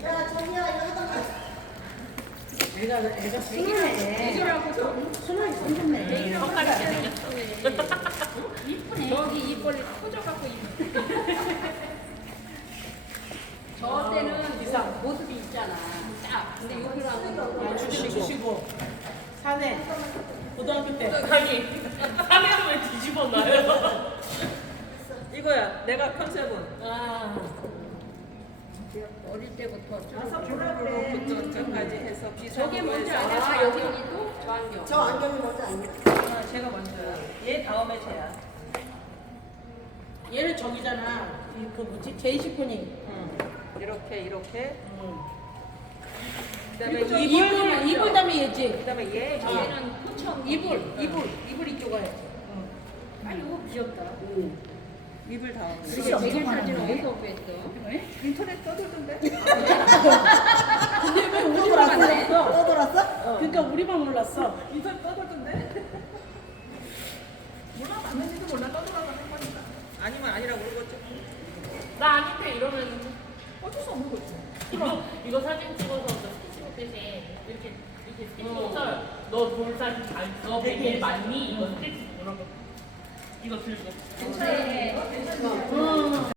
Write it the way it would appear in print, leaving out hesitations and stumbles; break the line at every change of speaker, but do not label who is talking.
야, 저기야, 이거 하던 거.
애가 순하네.
애기라고
순하게 생겼네.
애기라고 가르쳐 생겼어. 이쁘네. 저기 입벌이 커져갖고 이쁘네. 저 때는 모습이 있잖아. 딱. 근데 여기로 하면
주시고 사내 고등학교 때.
아니, 사내를 왜 뒤집어놔요?
이거야. 내가 컨셉은.
아,
어릴 때부터
부터 저까지 해서
저게 뭔지
비상구에서.
알아? 여기도 저 안경.
저 안경이 먼저 아니야?
제가 먼저야. 얘 다음에 쟤야.
얘는 저기잖아. 그 뭐지? 제이시코니.
이렇게. 그다음에
그다음에 이불 다음에 얘지.
그다음에 얘.
얘는 포천.
이불 이쪽 와야지.
아 이거 귀엽다.
입을 다음에.
이게 백일 사진 어디서 구했어?
인터넷 떠들던데.
근데 왜 우리만 몰랐어?
또 돌았어?
그러니까 우리만 몰랐어.
인터넷 떠들던데. 몰라 맞는지도 몰라 떠들어서 한 거니까. 아니면 아니라고 그러겠지.
나 아닌데 이러면
어쩔 수 없는 거지.
이거 사진 찍어서 너 스케치북 대신 이렇게 스케치북 써요. 너 돌사진 너 백일 맞니? 이거 스케치북 이런 거 이거 들고.
근데
응.